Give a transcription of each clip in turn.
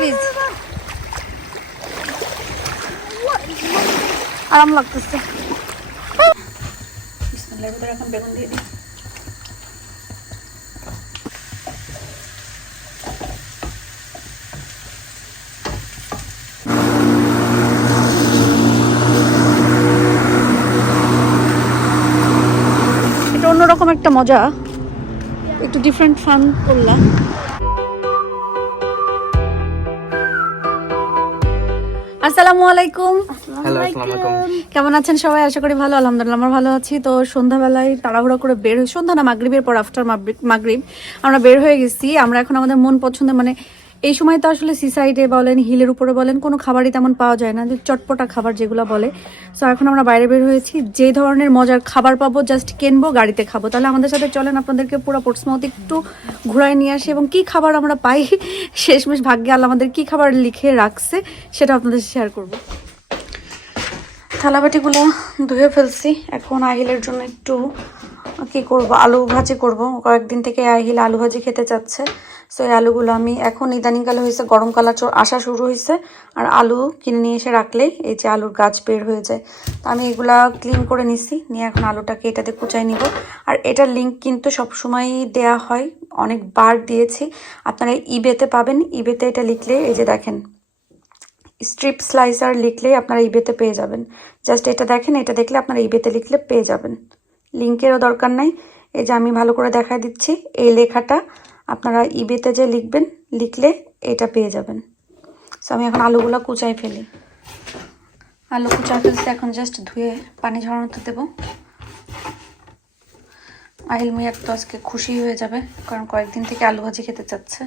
Please. আরাম লাগতেছে। এখন বেগুন দিয়ে দিই। এটা অন্যরকম একটা মজা। একটু ডিফারেন্ট ফান করলাম। আসসালামু আলাইকুম। আলাইকুম। কেমন আছেন সবাই? আশা করি ভালো আলহামদুলিল্লাহ আমরা ভালো আছি। তো সন্ধ্যাবেলায় তাড়াহুড়ো করে বের সন্ধ্যা না মাগরিবের পর আফটার মাগরিব আমরা বের হয়ে গেছি। আমরা এখন আমাদের মন পছন্দের মানে এই সময় তো আসলে সিসাইডে বলেন হিলের উপরে বলেন, কোনো খাবারই তেমন পাওয়া যায় না। চটপটা খাবার যেগুলো বলে। সো এখন আমরা বাইরে বের হয়েছি। যে ধরনের মজার খাবার পাবো জাস্ট কিনবো, গাড়িতে খাব। তাহলে আমাদের সাথে চলেন, আপনাদেরকে পুরো পোর্টসমাউথ একটু ঘুরায় নিয়ে আসি। এবং কি খাবার আমরা পাই? শেষমেশ ভাগ্যে আল্লাহ আমাদের কি খাবার লিখে রাখছে, সেটা আপনাদের শেয়ার করব। থালাবাটিগুলো ধুয়ে ফেলছি। এখন আহিলের জন্য একটু, কি করব, আলু ভাজি করব। কয়েকদিন থেকে আহিল আলু ভাজি খেতে চাচ্ছে। সো এই আলুগুলো আমি এখন ইদানিংকালে হয়েছে গরমকালা আসা শুরু হয়েছে। আর আলু কিনে নিয়ে এসে রাখলেই এই যে আলুর গাছ বের হয়ে যায়। তো আমি এগুলা ক্লিন করে নিছি, নিয়ে এখন আলুটাকে এটাতে কুচাই নিব। আর এটার লিঙ্ক কিন্তু সবসময়ই দেয়া হয়, অনেকবার দিয়েছি। আপনারা ইবেতে পাবেন। ইবেতে এটা লিখলে, এই যে দেখেন স্ট্রিপ স্লাইসার লিখলেই আপনারা ইবেতে পেয়ে যাবেন। জাস্ট এটা দেখেন, এটা দেখলে আপনারা ইবেতে লিখলে পেয়ে যাবেন। লিঙ্কেরও দরকার নাই। এই যে আমি ভালো করে দেখায় দিচ্ছি, এই লেখাটা আপনারা ইবেতে যে লিখবেন, লিখলে এটা পেয়ে যাবেন। সো আমি এখন আলুগুলো কুচাই ফেলি। আলু কুচাই ফেলতে এখন জাস্ট ধুয়ে পানি ঝরানোতে দেবো। আহিল মিয়ার তো আজকে খুশি হয়ে যাবে, কারণ কয়েকদিন থেকে আলু ভাজি খেতে চাচ্ছে।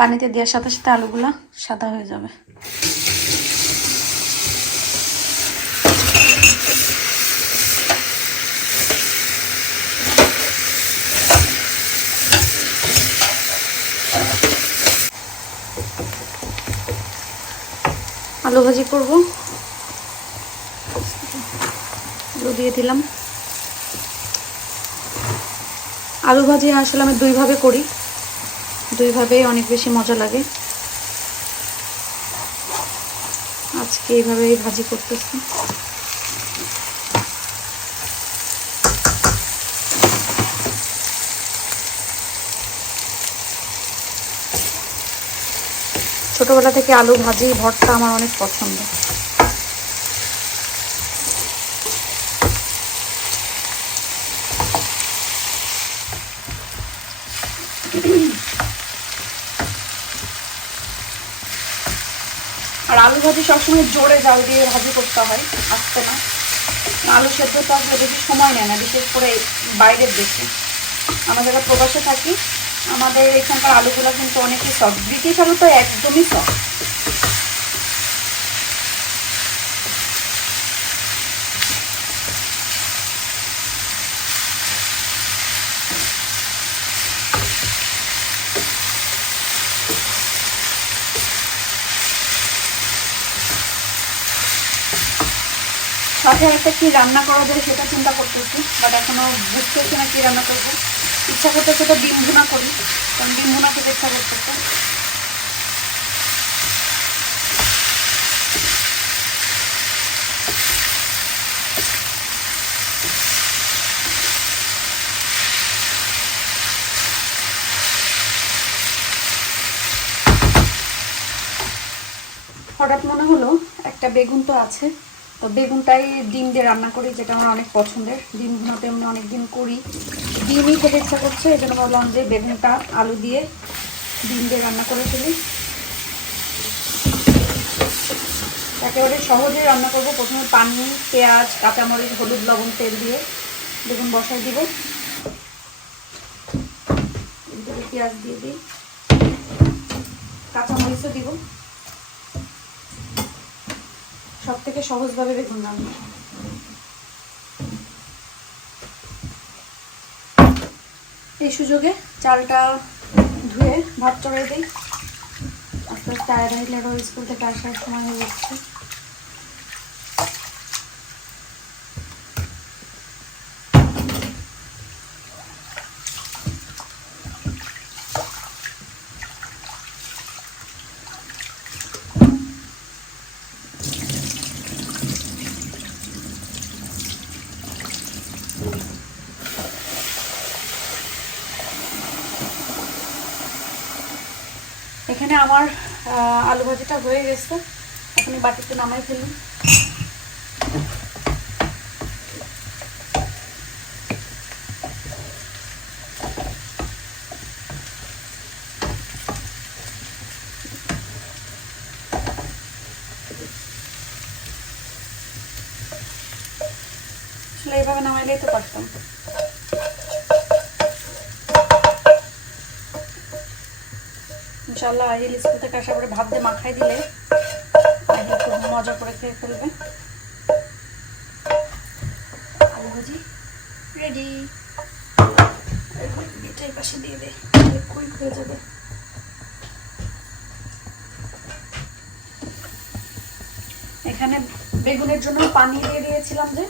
পানিতে দেওয়ার সাথে সাথে আলুগুলা সাদা হয়ে যাবে। আলু ভাজি করব। আলু দিয়ে দিলাম। আলু ভাজি আসলে আমি দুইভাবে করি। দুইভাবেই অনেক বেশি মজা লাগে। আজকে এইভাবেই ভাজি করতেছি। ছোটবেলা থেকে আলু ভাজি, ভর্তা আমার অনেক পছন্দ। আলু ভাজি সবসময় জোরে জাল দিয়ে ভাজি করতে হয়, আসতে না। আলু সেদ্ধ তো আসলে বেশি সময় নেয় না, বিশেষ করে বাইরের দেশে। আমরা যারা প্রবাসে থাকি, আমাদের এখানকার আলুগুলো কিন্তু অনেকই সফট ব্রিটিশ আলু তো একদমই সফট সাথে একটা কি রান্না করা যায় সেটা চিন্তা করতেছি বাট এখনও বুঝতেছি না কি রান্না করব। ইচ্ছা করতেছে তো ডিম করি, কারণ ডিম ভুনা খেতে ইচ্ছা করতেছে। হঠাৎ মনে হলো একটা বেগুন তো আছে। তো বেগুনটাই ডিম দিয়ে রান্না করি, যেটা আমার অনেক পছন্দের। ডিম ভুনাতে আমি অনেকদিন করি। ডিমই খেতে ইচ্ছা করছে, এই জন্য বললাম যে বেগুনটা, আলু দিয়ে ডিম দিয়ে রান্না করে ফেলি। একেবারে সহজেই রান্না করব। প্রথমে পানি, পেঁয়াজ, কাঁচামরিচ, হলুদ, লবণ, তেল দিয়ে বেগুন বসাই দিব। পেঁয়াজ দিয়ে দিই। কাঁচামরিচও দিব। সব থেকে সহজভাবে বেগুন রান্না এই সুযোগে চালটা ধুয়ে ভাত চড়াই দিই। আস্তে আস্তে আয় রাহিলেরও স্কুল থেকে আসার সময় হয়ে যাচ্ছে এখানে আমার আলু ভাজিটা হয়ে গেছে। এখন বাটিতে নামাই ফেলি। এইভাবে নামাইলেই তো পারতাম ইনশাল্লাহ আহিল স্কুল থেকে আসার পরে ভাত দিয়ে মাখাই দিলে আহিল খুব মজা করে খেয়ে ফেলবে। আলু ভাজি রেডি। এটাই পাশে দিয়ে দে কুইক হয়ে যাবে। এখানে বেগুনের জন্য পানি দিয়ে দিয়েছিলাম যে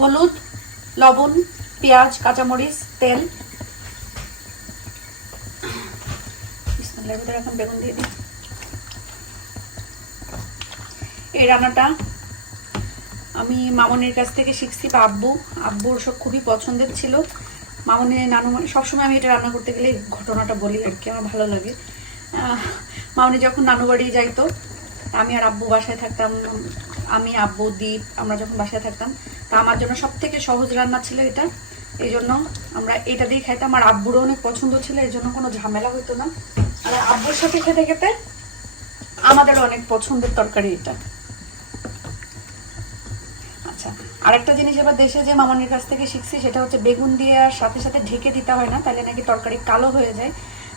হলুদ লবণ, পেঁয়াজ, কাঁচামরিচ, তেল। বেগুন দিয়ে দিই। এই রান্নাটা আমি মামনির কাছ থেকে শিখছি বা আব্বু। আব্বুর সব খুবই পছন্দের ছিল। মামনি, নানু, সবসময় আমি এটা রান্না করতে গেলে ঘটনাটা বলি আর কি, আমার ভালো লাগে। মামনি যখন নানু বাড়ি যাইতো, আমি আর আব্বু বাসায় থাকতাম আমি, আব্বু, দীপ, আমরা যখন বাসায় থাকতাম, তা আমার জন্য সব থেকে সহজ রান্না ছিল এটা। এই জন্য আমরা এটা দিয়ে খাইতাম। আর আব্বুরও অনেক পছন্দ ছিল, এই জন্য কোনো ঝামেলা হতো না। আর আব্বুর সাথে খেতে খেতে আমাদেরও অনেক পছন্দের তরকারি এটা। আচ্ছা আরেকটা জিনিস এবার দেশে যে মামানির কাছ থেকে শিখছি, সেটা হচ্ছে বেগুন দিয়ে আর সাথে সাথে ঢেকে দিতে হয় না, তাহলে নাকি তরকারি কালো হয়ে যায়।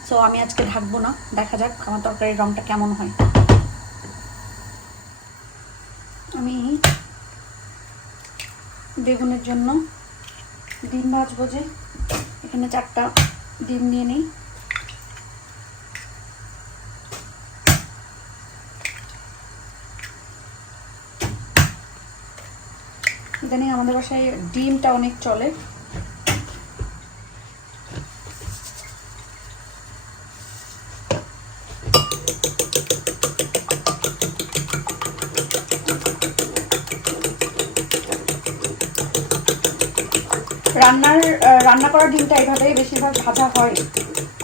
সো আমি আজকে ঢাকবো না, দেখা যাক আমার তরকারির রংটা কেমন হয়। আমি বেগুনের জন্য ডিম ভাজবো যে, এখানে চারটা ডিম নিয়ে নিই। ইদানিং আমাদের বাসায় ডিমটা অনেক চলে। রান্নার রান্না করা ডিমটা এইভাবেই বেশিরভাগ ভাজা হয়।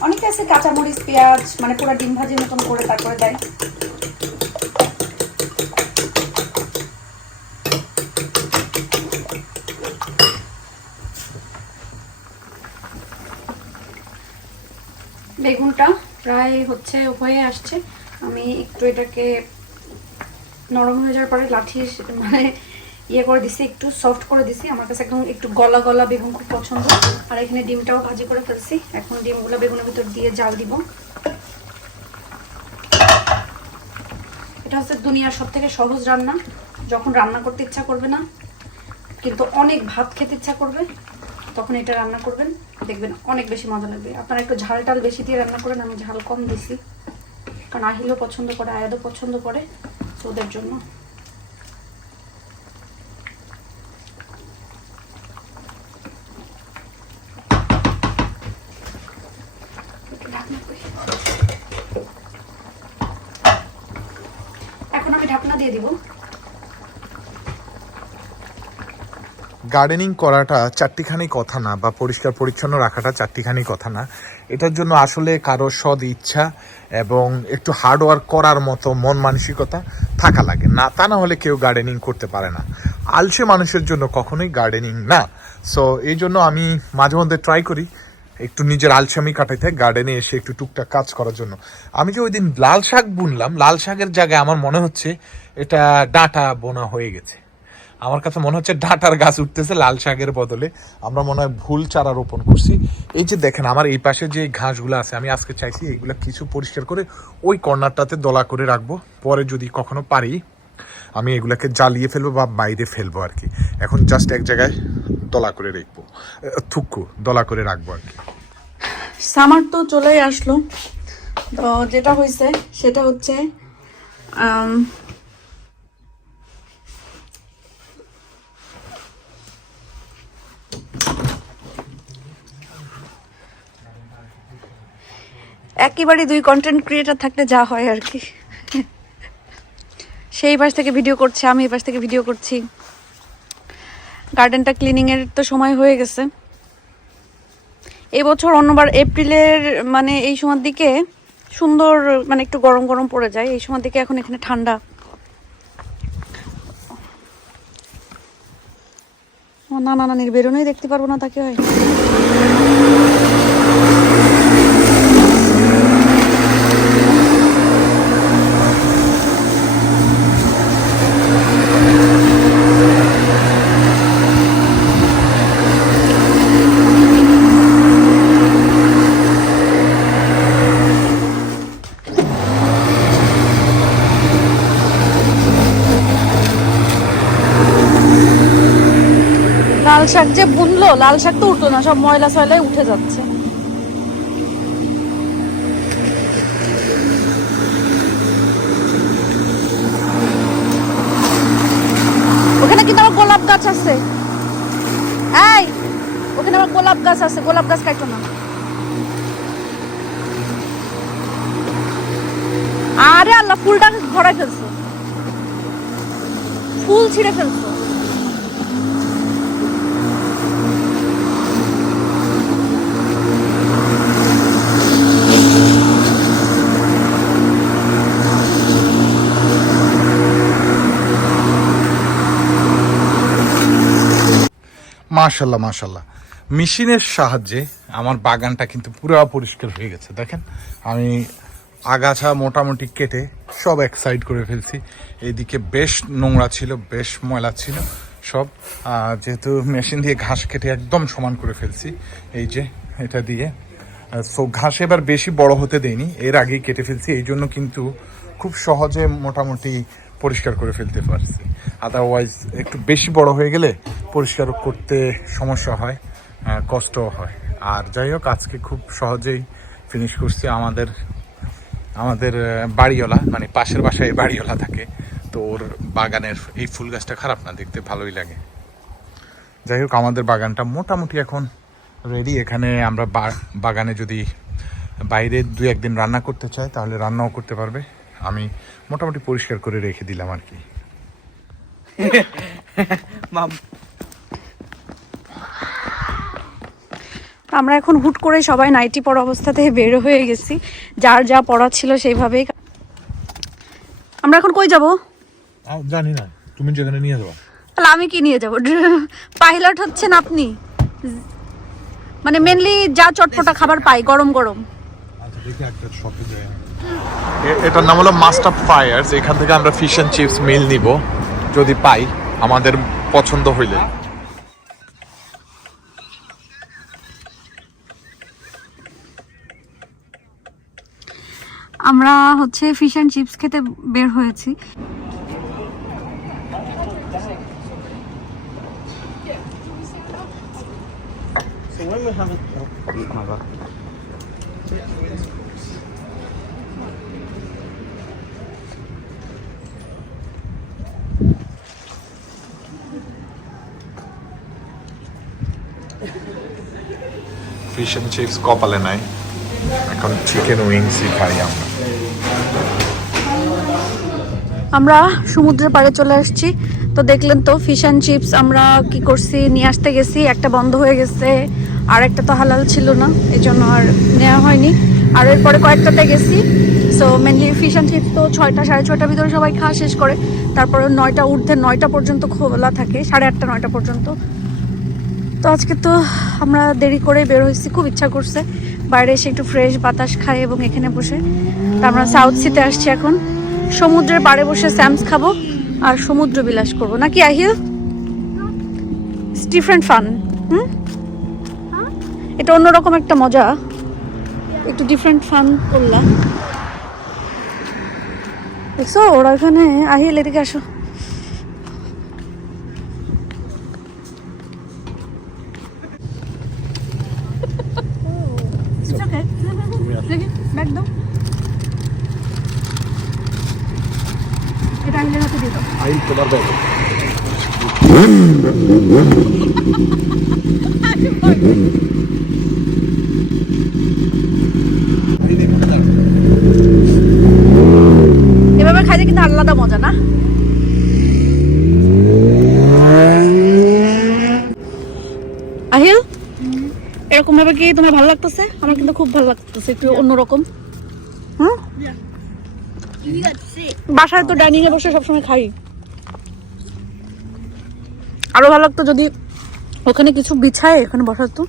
অনেকে আছে কাঁচামরিচ, পেঁয়াজ মানে পুরো ডিম ভাজির মতন করে তারপরে দেয়। বেগুনটা প্রায় হচ্ছে হয়ে আসছে। আমি একটু এটাকে নরম হয়ে যাওয়ার পরে লাঠি মানে ইয়ে করে দিছি, একটু সফট করে দিছি। আমার কাছে একদম একটু গলা গলা বেগুন খুব পছন্দ। আর এখানে ডিমটাও ভাজি করে ফেলছি। এখন ডিমগুলো বেগুনের ভিতর দিয়ে জাল দিব। এটা হচ্ছে দুনিয়ার সব থেকে সহজ রান্না। যখন রান্না করতে ইচ্ছা করবে না, কিন্তু অনেক ভাত খেতে ইচ্ছা করবে, তখন এটা রান্না করবেন। দেখবেন অনেক বেশি মজা লাগবে। আপনারা একটু ঝাল টাল বেশি দিয়ে রান্না করেন, আমি ঝাল কম দিছি। কারণ আহিলও পছন্দ করে, আয়াদও পছন্দ করে ওদের জন্য একটু ঢাকনা করি। এখন আমি ঢাকনা দিয়ে দিব গার্ডেনিং করাটা চারটিখানি কথা না বা পরিষ্কার পরিচ্ছন্ন রাখাটা চারটিখানি কথা না। এটার জন্য আসলে কারও সদ ইচ্ছা এবং একটু হার্ডওয়ার্ক করার মতো মন মানসিকতা থাকা লাগে। না, তা না হলে কেউ গার্ডেনিং করতে পারে না। আলসে মানুষের জন্য কখনোই গার্ডেনিং না। সো এই জন্য আমি মাঝে মধ্যে ট্রাই করি একটু নিজের আলসামি কাটাইতে গার্ডেনে এসে একটু টুকটাক কাজ করার জন্য। আমি যে ওই দিন লাল শাক বুনলাম, লাল শাকের জায়গায় আমার মনে হচ্ছে এটা ডাঁটা বোনা হয়ে গেছে। আমার কাছে মনে হচ্ছে ডাঁটার গাছ উঠতেছে লাল শাকের বদলে। আমরা মনে হয় ভুল চারা রোপণ করছি। এই যে দেখেন, আমার এই পাশে যে ঘাসগুলো আছে, আমি আজকে চাইছি এইগুলো কিছু পরিষ্কার করে ওই কর্নারটাতে দলা করে রাখব। পরে যদি কখনো পারি, আমি এগুলাকে জ্বালিয়ে ফেলব বা বাইরে ফেলব আর কি। এখন জাস্ট এক জায়গায় দলা করে রাখব। থুকু, দলা করে রাখব আর কি। সামার তো চলেই আসলো। তো যেটা হয়েছে সেটা হচ্ছে একেবারে দুই কন্টেন্ট ক্রিয়েটার থাকলে যা হয় আর কি। সেই পাশ থেকে ভিডিও করছে, আমি এই পাশ থেকে ভিডিও করছি। গার্ডেনটা ক্লিনিংয়ের তো সময় হয়ে গেছে। এবছর অন্যবার এপ্রিলের মানে এই সময়ের দিকে সুন্দর মানে একটু গরম গরম পড়ে যায়। এই সময়ের দিকে এখন এখানে ঠান্ডা। না না নানির বেরোনোই দেখতে পারব না তাকে হয়। শাক যে বুনলো, লাল শাক তো উঠতো না, সব ময়লা সয়লায় উঠে যাচ্ছে। ওখানে কিন্তু আমার গোলাপ গাছ আছে। এই, ওখানে আমার গোলাপ গাছ আছে, গোলাপ গাছ কাটো না। আরে আল্লাহ ফুলটা ধরাই ফেলছো। ফুল ছিঁড়ে ফেলছো। মাশাল্লাহ মাশাল্লাহ মেশিনের সাহায্যে আমার বাগানটা কিন্তু পুরো পরিষ্কার হয়ে গেছে। দেখেন, আমি আগাছা মোটামুটি কেটে সব এক সাইড করে ফেলছি। এইদিকে বেশ নোংরা ছিল, বেশ ময়লা ছিল সব। যেহেতু মেশিন দিয়ে ঘাস কেটে একদম সমান করে ফেলছি, এই যে এটা দিয়ে। সো ঘাস এবার বেশি বড় হতে দেয়নি, এর আগেই কেটে ফেলছি, এই জন্য কিন্তু খুব সহজে মোটামুটি পরিষ্কার করে ফেলতে পারছি। আদারওয়াইজ একটু বেশি বড় হয়ে গেলে পরিষ্কার করতে সমস্যা হয় কষ্টও হয়। আর যাই হোক, আজকে খুব সহজেই ফিনিশ করছি। আমাদের আমাদের বাড়িওয়ালা মানে পাশের বাসায় বাড়িওয়ালা থাকে, তো ওর বাগানের এই ফুল গাছটা খারাপ না, দেখতে ভালোই লাগে। যাই হোক, আমাদের বাগানটা মোটামুটি এখন রেডি এখানে আমরা বাগানে যদি বাইরে দু একদিন রান্না করতে চাই, তাহলে রান্নাও করতে পারবে। আমি মোটামুটি পরিষ্কার করে রেখে দিলাম আর কি। আমরা এখন হুট করে সবাই নাইটি পরা অবস্থাতে বের হয়ে গেছি। যার যা পড়া ছিল সেইভাবেই আমরা এখন কই যাব? জানি না। তুমি যেখানে নিয়ে যাব। তাহলে আমি কি নিয়ে যাব? পাইলট হচ্ছেন আপনি? মানে মেনলি যা চটপটা খাবার পাই গরম গরম। আচ্ছা এটার নাম হলো মাস্ট অফ ফায়ার্স এখান থেকে আমরা ফিশ অ্যান্ড চিপস মিল নিব। যদি পাই আমাদের পছন্দ হইলে। আমরা হচ্ছে ফিশ অ্যান্ড চিপস খেতে বের হয়েছি. ফিশ অ্যান্ড চিপস কপালে নাই এখন চিকেন উইংসই খাই আমরা আমরা সমুদ্রের পাড়ে চলে আসছি। তো দেখলেন তো ফিশ অ্যান্ড চিপস আমরা কি করছি, নিয়ে আসতে গেছি। একটা বন্ধ হয়ে গেছে, আর একটা তো হালাল ছিল না এই জন্য আর নেওয়া হয়নি। আর এরপরে কয়েকটাতে গেছি। So mainly fish and chips তো ছয়টা, সাড়ে ছয়টার ভিতরে সবাই খাওয়া শেষ করে। তারপরে নয়টা ঊর্ধ্বে নয়টা পর্যন্ত খোলা থাকে, সাড়ে আটটা, নয়টা পর্যন্ত। তো আজকে তো আমরা দেরি করে বের হয়েছি, খুব ইচ্ছা করছে। বাইরে এসে একটু ফ্রেশ বাতাস খাই এবং এখানে বসে। তো আমরা সাউথ সিতে আসছি এখন। সমুদ্রের পাড়ে বসে স্যামস খাব আর সমুদ্র বিলাস করব। নাকি, আহিল? Different fun hmm? এটা অন্যরকম একটা মজা। একটু ডিফারেন্ট ফান করলাম। দেখছ, ওরা এখানে, আহিল, এদিকে আসো It's okay. দেখি ব্যাগ দাও এটা আহিলের হাতে দিয়ে দাও আই তোমার ব্যাগ Hindi mo na কিন্তু আলাদা মজা না আহিল? এরকম ভাবে কি তোমার ভালো লাগতেছে? আমার কিন্তু খুব ভালো লাগতেছে, একটু অন্যরকম। হুম বাসায় তো ডাইনিং এ বসে সবসময় খাই। আরও ভালো লাগতো যদি ওখানে কিছু বিছায় এখানে বসাতো।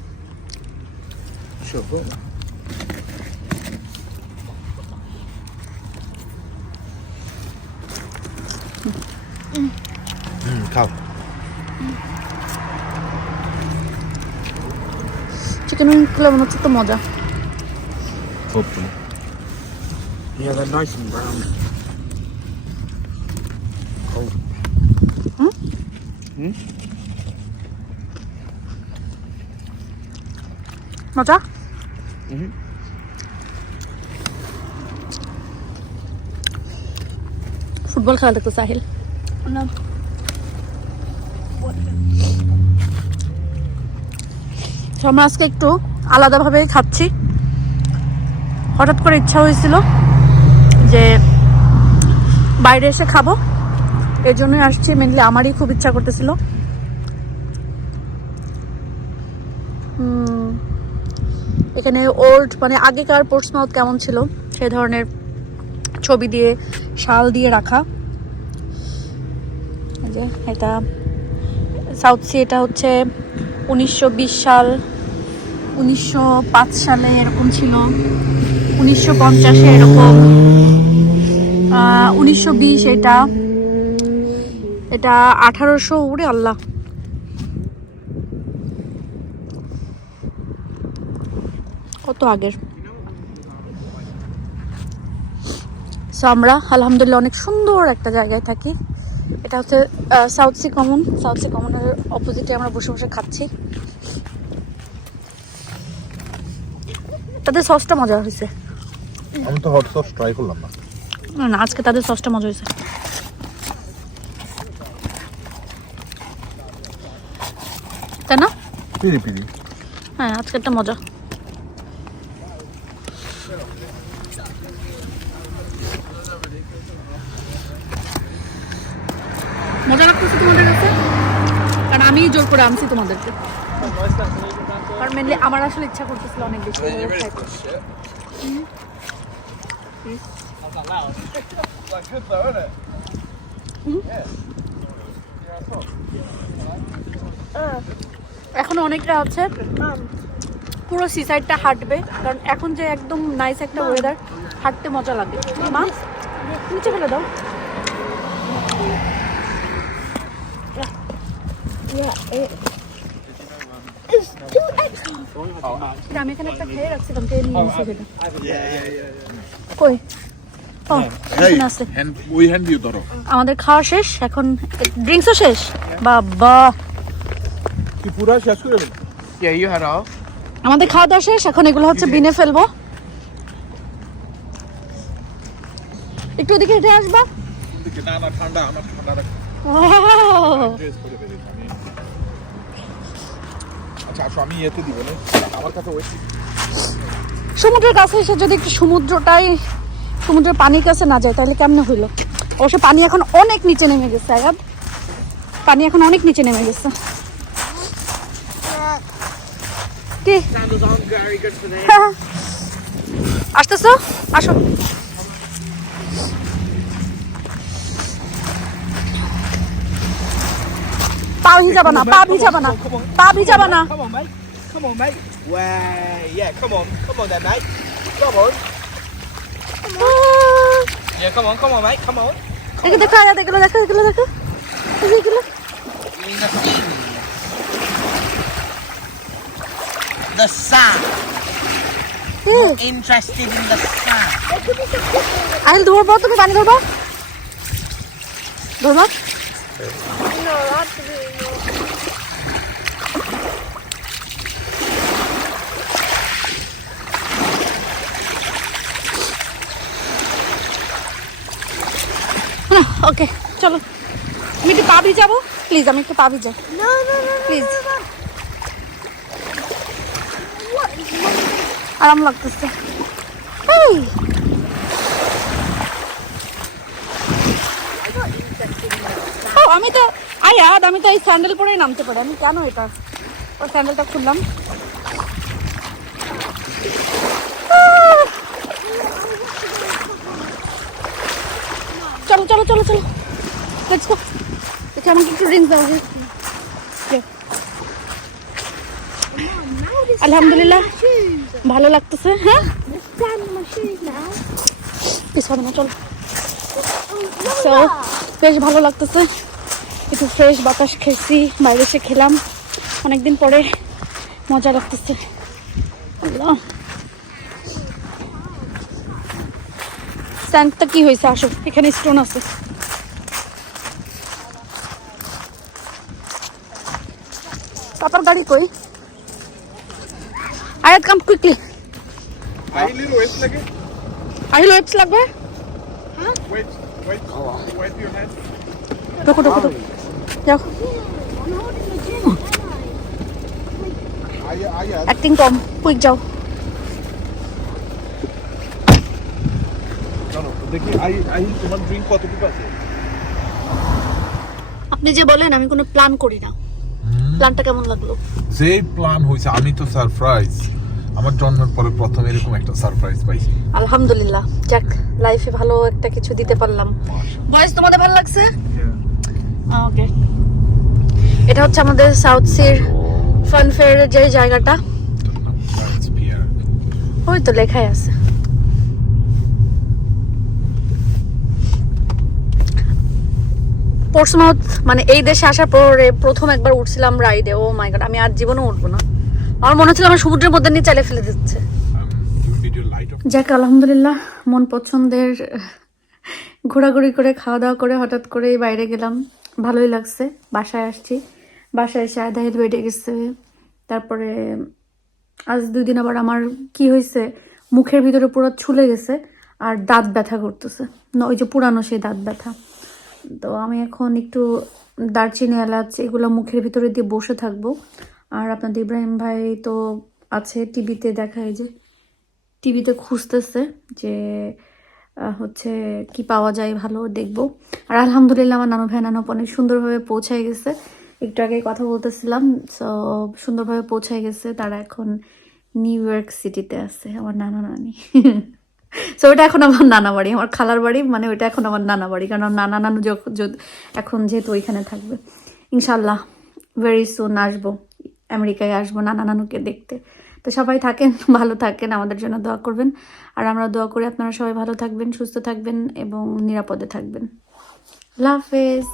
খাও চিকেন উইং খেলে মনে হচ্ছে তো মজা Hopefully. Yeah, they're nice and brown. Cold. মজা Mhm. ফুটবল খেলা দেখতো সাহিল তো আমরা আজকে একটু আলাদাভাবে খাচ্ছি। হঠাৎ করে ইচ্ছা হয়েছিল যে বাইরে এসে খাব। এর জন্যই আসছি মেনলি আমারই খুব ইচ্ছা করতেছিল। এখানে ওল্ড মানে আগেকার পোর্টসমাউথ কেমন ছিল সেই ধরনের ছবি দিয়ে, শাল দিয়ে রাখা। যে এটা সাউথ সি এটা হচ্ছে উনিশশো বিশ সাল। উনিশশো পাঁচ সালে এরকম ছিল। উনিশশো পঞ্চাশে এরকম। উনিশশো বিশ এটা। এটা আঠারোশো উড়ে আল্লাহ। কত আগের? সো আমরা আলহামদুলিল্লাহ অনেক সুন্দর একটা জায়গায় থাকি। এটা হচ্ছে Southsea common Southsea কমনের অপোজিটে আমরা বসে বসে খাচ্ছি। তাদের সসটা মজা হয়েছে। আমি তো হট সস ট্রাই করলাম না। না আজকে তাদের সসটা মজা হয়েছে। তাই না? পিরি পিরি। হ্যাঁ আজকে একটা মজা। মজা লাগতেছে তোমাদের কাছে? কারণ আমি জোর করে আনছি তোমাদেরকে। কারণ মেনলি আমার আসলে ইচ্ছা করতেছিল অনেক বেশি। এখন অনেকটা আছে। পুরো সিসাইডটা হাঁটবে কারণ এখন যে একদম নাইস একটা ওয়েদার হাঁটতে মজা লাগে। মা নিচে ফেলে দাও। এটা আমি এখানে একটা খেয়ে রাখছিলাম খেয়ে নিয়ে এসে খেতে কই? ও এখানে ওই হ্যান্ড দিয়ে ধরো। আমাদের খাওয়া শেষ এখন ড্রিঙ্কসও শেষ? বাবা। কি পুরা শেষ করে. আমাদের খাওয়া দাওয়া শেষ এখন এগুলো হচ্ছে বিনে ফেলব। একটু ওদিকে হেঁটে আসবা। না না ঠান্ডা আমার ঠান্ডা আসো আমি এতে দিব না। আমার কাছে সমুদ্রের কাছে এসে যদি একটু সমুদ্রটাই সমুদ্রের পানির কাছে না যায় তাহলে কেমনে হইল? অবশ্য পানি এখন অনেক নিচে নেমে গেছে আগাদ পানি এখন অনেক নিচে নেমে গেছে। কি. আসতেছো? আসো। Bobby Jabana, Bobby Jabana, Bobby Jabana. Come on, mate. Come on, mate. Wow, yeah, come on. Come on there, mate. Come on. Come on. Yeah, come on, come on, mate. Come on. देखो देखो आया देखो देखो देखो देखो देखो The sun. More interested in the sun. I'll do a bottle of water. Do a bottle. পানি ধরবা ধরবা ওকে চলো। আমি একটু পা ভিজাবো প্লিজ আমি একটু পা ভিজাই প্লিজ আরাম লাগতেছে। আমি তো আয়াদ আমি তো এই স্যান্ডেল পরেই নামতে পারি। আমি কেন এটা? ওর স্যান্ডেলটা খুললাম। চলো চলো চলো চলো। লেটস গো দেখি আমাকে একটু ড্রিঙ্ক দাও আলহামদুলিল্লাহ। ভালো লাগতেছে হ্যাঁ? পিছনে, চলো। তো বেশ ভালো লাগতেছে। একটু ফ্রেশ বাতাস খেয়েছি বাইরে এসে খেলাম। অনেকদিন পরে মজা লাগতেছে। স্যান্ডটা কি হয়েছে? আসো এখানে স্টোন আছে। পাপার গাড়ি কই? Ayat come quickly Ahil weights লাগবে? Wait wait wait your hand ঢোকো ঢোকো ঢোকো। অ্যাক্টিং কম কুইক যাও। আপনি যে বলেন আমি কোনো প্ল্যান করি না। প্ল্যানটা কেমন লাগল? যে প্ল্যান হয়েছে আমি তো সারপ্রাইজ আমার জন্মের পরে প্রথম এরকম একটা সারপ্রাইজ পাইছি। আলহামদুলিল্লাহ। যাক লাইফে ভালো একটা কিছু দিতে পারলাম। বয়স তোমাদের ভালো লাগছে? ওকে এটা হচ্ছে আমাদের সাউথ সির ফান ফেয়ারের যে জায়গাটা। ওই তো লেখাই আছে। পোর্টসমাউথ মানে এই দেশে আসার পরে প্রথম একবার উঠছিলাম রাইডে ও মাই গড আমি আর জীবনে উঠবো না। আমার মনে হচ্ছিল আমার সমুদ্রের মধ্যে নিয়ে চালিয়ে ফেলে দিচ্ছে। যাক, আলহামদুলিল্লাহ, মন পছন্দের ঘোরাঘুরি করে খাওয়া দাওয়া করে হঠাৎ করে বাইরে গেলাম। ভালোই লাগছে, বাসায় আসছি। বাসায় এসে আদাহিল বেডে গেছে। তারপরে আজ দুই দিন আবার আমার কি হয়েছে, মুখের ভিতরে পুরো ছুলে গেছে আর দাঁত ব্যথা করতেছে। না, ওই যে পুরানো সেই দাঁত ব্যথা। তো আমি এখন একটু দারচিনি, এলাচ এগুলো মুখের ভিতরে দিয়ে বসে থাকব। আর আপনাদের ইব্রাহিম ভাই তো আছে টিভিতে দেখায় যে টিভিতে খুঁজতেছে যে হচ্ছে কি পাওয়া যায় ভালো দেখব। আর আলহামদুলিল্লাহ আমার নানু ভাই, নানু অনেক সুন্দরভাবে পৌঁছায় গেছে। একটু আগে কথা বলতেছিলাম তো সুন্দরভাবে পৌঁছায় গেছে। তারা এখন নিউ ইয়র্ক সিটিতে আছে, আমার নানা নানি। সো ওটা এখন আমার নানা বাড়ি, আমার খালার বাড়ি মানে ওটা এখন আমার নানা বাড়ি, কারণ নানা নানু এখন যেহেতু ওইখানে থাকবে। ইনশাল্লাহ ভেরি সুন আসব, আমেরিকায় আসব নানা নানুকে দেখতে। তো সবাই থাকেন, ভালো থাকেন, আমাদের জন্য দোয়া করবেন। আর আমরা দোয়া করি আপনারা সবাই ভালো থাকবেন, সুস্থ থাকবেন এবং নিরাপদে থাকবেন। আল্লাহ হাফেজ।